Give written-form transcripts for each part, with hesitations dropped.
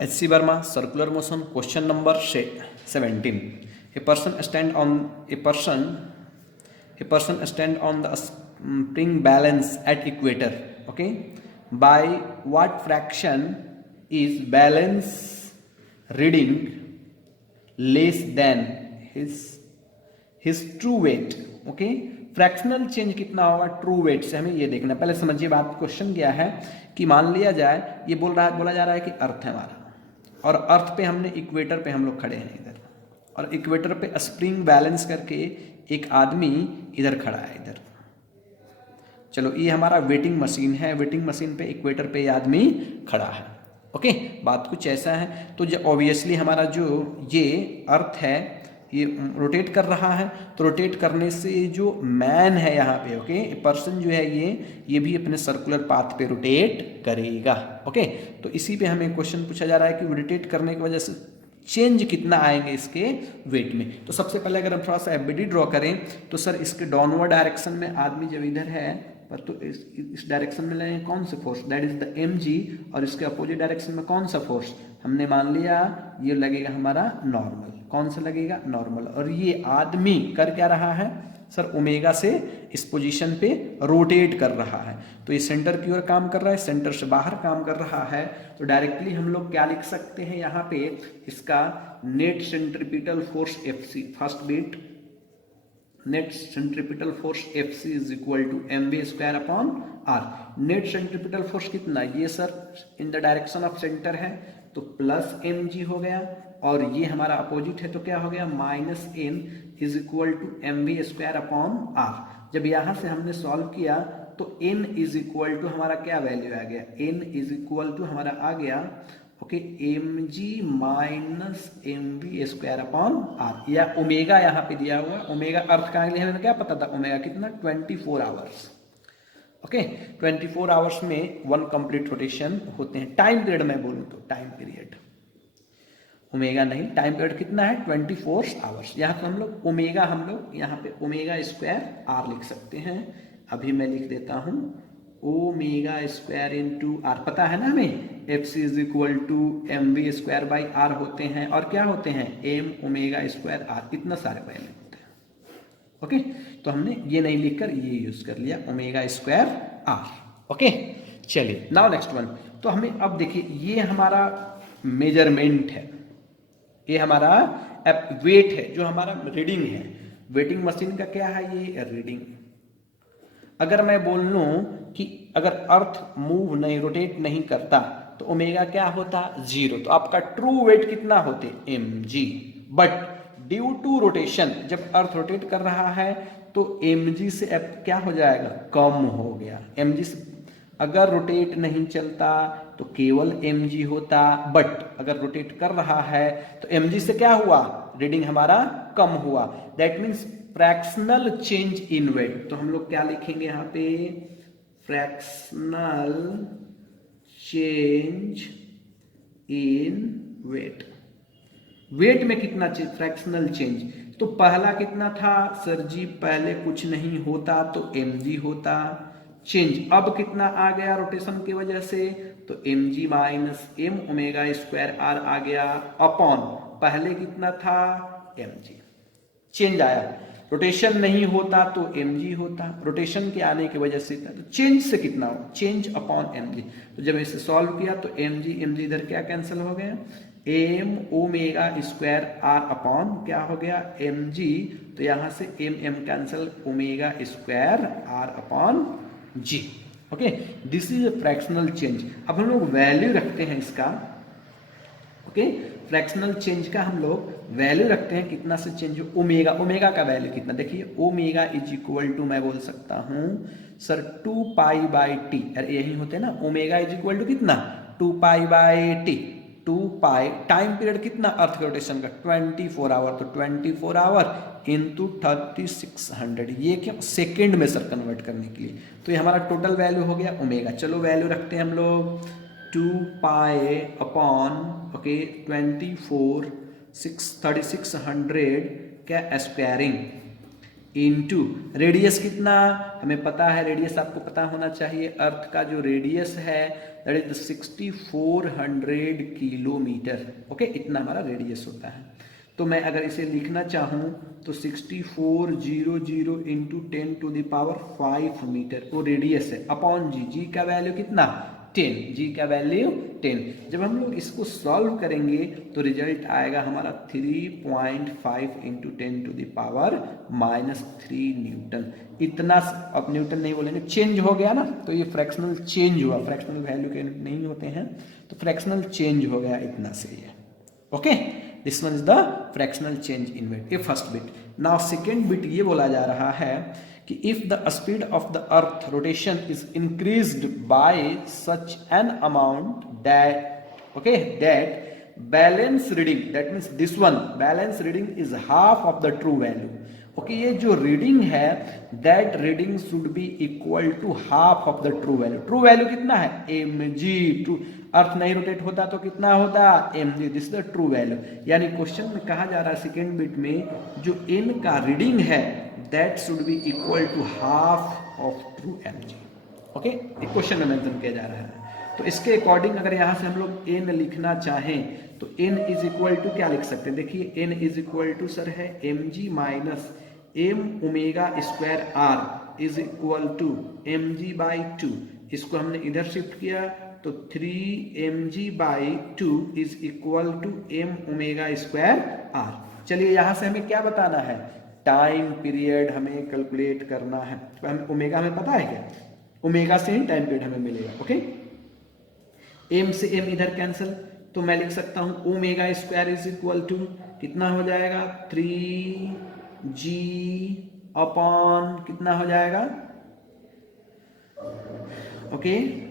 H.C. Verma, circular motion, question number 17. A person stand on the spring balance at equator. Okay, by what fraction is balance reading less than his true weight? Okay, fractional change कितना होगा true wait से, हमें ये देखना। पहले समझिए बात, question क्या है कि मान लिया जाए, ये बोला जा रहा है कि अर्थ है हमारा, और अर्थ पे हमने इक्वेटर पे हम लोग खड़े हैं इधर, और इक्वेटर पे स्प्रिंग बैलेंस करके एक आदमी इधर खड़ा है इधर। चलो, ये हमारा वेटिंग मशीन है, वेटिंग मशीन पे इक्वेटर पे ये आदमी खड़ा है। ओके, बात कुछ ऐसा है। तो जो ऑब्वियसली हमारा जो ये अर्थ है ये रोटेट कर रहा है, तो रोटेट करने से जो मैन है यहाँ पे, ओके, पर्सन जो है ये भी अपने सर्कुलर पाथ पे रोटेट करेगा। ओके, तो इसी पे हमें क्वेश्चन पूछा जा रहा है कि रोटेट करने की वजह से चेंज कितना आएंगे इसके वेट में। तो सबसे पहले अगर हम थोड़ा सा एफबीडी ड्रॉ करें तो सर इसके डाउनवर्ड डायरेक्शन में आदमी जब इधर है पर, तो इस डायरेक्शन में लेंगे कौन सा force, that is the mg, और इसके अपोजिट डायरेक्शन में कौन सा फोर्स, हमने मान लिया ये लगेगा हमारा नॉर्मल। कौन सा लगेगा, नॉर्मल। और ये आदमी कर क्या रहा है सर, ओमेगा से इस पोजीशन पे रोटेट कर रहा है, तो ये सेंटर की ओर काम कर रहा है, सेंटर से बाहर काम कर रहा है। तो डायरेक्टली हम लोग क्या लिख सकते हैं यहाँ पे, इसका net centripetal force Fc, first beat net centripetal force Fc is equal to mv square upon r. Net centripetal force कितना, ये sir in the direction of centre है तो प्लस mg हो गया, और ये हमारा अपोजिट है तो क्या हो गया minus n is equal to mv square upon r. जब यहाँ से हमने सॉल्व किया तो n इज इक्वल टू हमारा क्या वैल्यू आ गया, n इज इक्वल टू हमारा आ गया okay mg minus mv square upon r, या ओमेगा यहाँ पे दिया हुआ। ओमेगा अर्थ का लिए हमें क्या पता था, ओमेगा कितना 24 आवर्स। ओके, 24 आवर्स में वन कंप्लीट रोटेशन होते हैं। टाइम पीरियड में बोलूँ तो टाइम पीरियड ओमेगा नहीं, टाइम पीरियड कितना है 24 आवर्स। यहाँ तो हम लोग यहाँ पे ओमेगा स्क्वायर आर लिख सकते हैं। अभी मैं लिख देता हूँ ओमेगा स्क्वायर इंटू आर, पता है ना हमें F C is equal to M V square by R होते हैं, और क्या होते हैं एम ओमेगा स्क्वायर आर, इतना सारे वैल्यू होते हैं। ओके, तो हमने ये नहीं लिखकर ये यूज कर लिया ओमेगा स्क्वायर आर। ओके, चलिए नाउ नेक्स्ट वन। तो हमें अब देखिए ये हमारा मेजरमेंट है, ये हमारा वेट है, जो हमारा रीडिंग है, वेटिंग मशीन का क्या है ये रीडिंग। अगर मैं बोल लूं कि अगर अर्थ मूव नहीं, रोटेट नहीं करता तो ओमेगा क्या होता 0, तो आपका ट्रू वेट कितना होते mg। But due to rotation, जब अर्थ रोटेट कर रहा है तो mg से क्या हो जाएगा, कम हो गया। mg से अगर रोटेट नहीं चलता तो केवल mg होता, बट अगर रोटेट कर रहा है तो mg से क्या हुआ, रीडिंग हमारा कम हुआ। That means fractional change in weight. तो हम लोग क्या लिखेंगे यहाँ पे, fractional change in weight. Weight में कितना चेंज, फ्रैक्शनल चेंज। तो पहला कितना था सर जी, पहले कुछ नहीं होता तो mg होता, चेंज अब कितना आ गया रोटेशन की वजह से, तो mg minus m omega square R आ गया, अपॉन पहले कितना था mg, चेंज आया। रोटेशन नहीं होता तो mg होता, रोटेशन के आने की वजह से, तो चेंज से कितना हो, चेंज अपॉन mg। तो जब इसे सॉल्व किया तो mg इधर क्या कैंसिल हो गया, m omega square r upon क्या हो गया mg, तो यहां से m cancel, omega square r upon g। Okay, this is a fractional change. अब हम लोग वैल्यू रखते हैं इसका। ओके, फ्रैक्शनल चेंज का हम लोग वैल्यू रखते हैं, कितना से चेंज हो, ओमेगा, ओमेगा का वैल्यू कितना, देखिए ओमेगा इज इक्वल टू मैं बोल सकता हूं सर 2 पाई बाई टी, अरे यही होते हैं ना, ओमेगा इज इक्वल टू कितना 2 pi by T, 2 pi, time period कितना अर्थ रोटेशन का 24 आवर, तो 24 आवर इंटू 3600, ये क्या सेकेंड में सर कन्वर्ट करने के लिए, तो ये हमारा टोटल वैल्यू हो गया ओमेगा। चलो वैल्यू रखते हैं हम लोग 2 पाई अपॉन ओके 24 3600 क्या स्क्वायरिंग, इनटू रेडियस कितना, हमें पता है रेडियस आपको पता होना चाहिए, अर्थ का जो रेडियस है दैट इज 6400 किलोमीटर। ओके, इतना हमारा रेडियस होता है। तो मैं अगर इसे लिखना चाहूँ तो 6400 इंटू 10⁵ मीटर वो रेडियस है, अपॉन जी, जी का वैल्यू कितना 10, जी का वैल्यू 10। जब हम लोग इसको सॉल्व करेंगे तो रिजल्ट आएगा हमारा 3.5 इंटू 10⁻³ न्यूटन। इतना, अब न्यूटन नहीं बोलेंगे, चेंज हो गया ना, तो ये फ्रैक्शनल चेंज हुआ, फ्रैक्शनल वैल्यू के नहीं होते हैं, तो फ्रैक्शनल चेंज हो गया इतना से ये। Okay, this one is the fractional change in weight, ये first bit. Now second bit ये बोला जा रहा है कि if the speed of the earth rotation is increased by such an amount that, okay, that balance reading, that means this one balance reading is half of the true value. Okay, ये जो reading है that reading should be equal to half of the true value. True value कितना है mg, true, अर्थ नहीं rotate होता तो कितना होता mg, this the true value. यानी क्वेश्चन में कहा जा रहा है सेकेंड बिट में जो n का रीडिंग है that should be equal to half of true mg। Okay, एक क्वेश्चन में मेंशन किया जा रहा है। तो इसके अकॉर्डिंग अगर यहाँ से हम लोग n लिखना चाहें तो n इज इक्वल टू क्या लिख सकते हैं, देखिए n is equal to sir है mg minus m omega square r is equal to mg/2। इसको हमने इधर शिफ्ट किया तो 3mg/2 is equal to m omega square r। चलिए यहाँ से हमें क्या बताना है, टाइम पीरियड हमें कैलकुलेट करना है। तो हम ओमेगा हमें पता है क्या, ओमेगा से ही टाइम पीरियड हमें मिलेगा। ओके, m से m इधर कैंसिल, तो मैं लिख सकता हूं omega square is equal to कितना हो जाएगा 3g अपॉन कितना हो जाएगा, ओके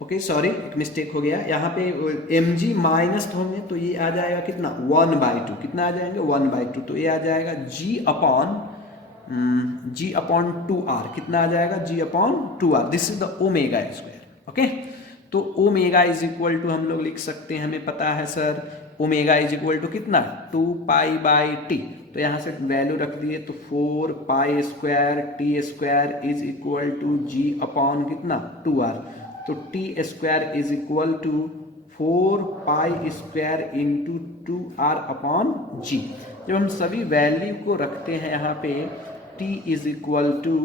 ओके सॉरी एक मिस्टेक हो गया, यहाँ पे mg माइनस होंगे तो ये आ जाएगा कितना 1/2, कितना आ जाएंगे 1/2, तो ये आ जाएगा g अपॉन 2r, कितना आ जाएगा g upon 2r, this is the omega square. Okay, तो ओमेगा इज इक्वल टू हम लोग लिख सकते हैं, हमें पता है sir omega is equal to कितना 2π/t, तो यहाँ से वैल्यू रख दिए तो 4π² t² is equal to g upon कितना 2r, तो t² is equal to 4π² into 2r upon g। जब हम सभी वैल्यू को रखते हैं यहाँ पे t is equal to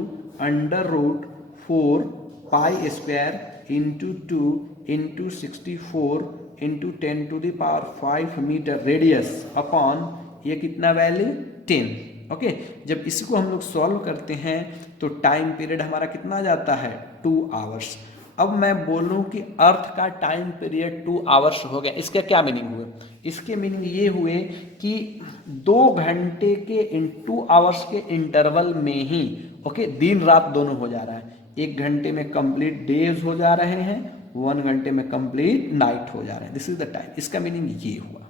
√4π² into 2 into 64 into 10⁵ metre radius upon ये कितना वैल्यू 10। ओके, जब इसको हम लोग सॉल्व करते हैं तो टाइम पीरियड हमारा कितना जाता है 2 आवर्स। अब मैं बोलूं कि अर्थ का टाइम पीरियड 2 आवर्स हो गया, इसका क्या मीनिंग हुए, इसके मीनिंग ये हुए कि 2 घंटे के 2 आवर्स के इंटरवल में ही ओके दिन रात दोनों हो जा रहा है। 1 घंटे में कंप्लीट डेज हो जा रहे हैं, 1 घंटे में कंप्लीट नाइट हो जा रहे हैं, दिस इज द टाइम, इसका मीनिंग ये हुआ।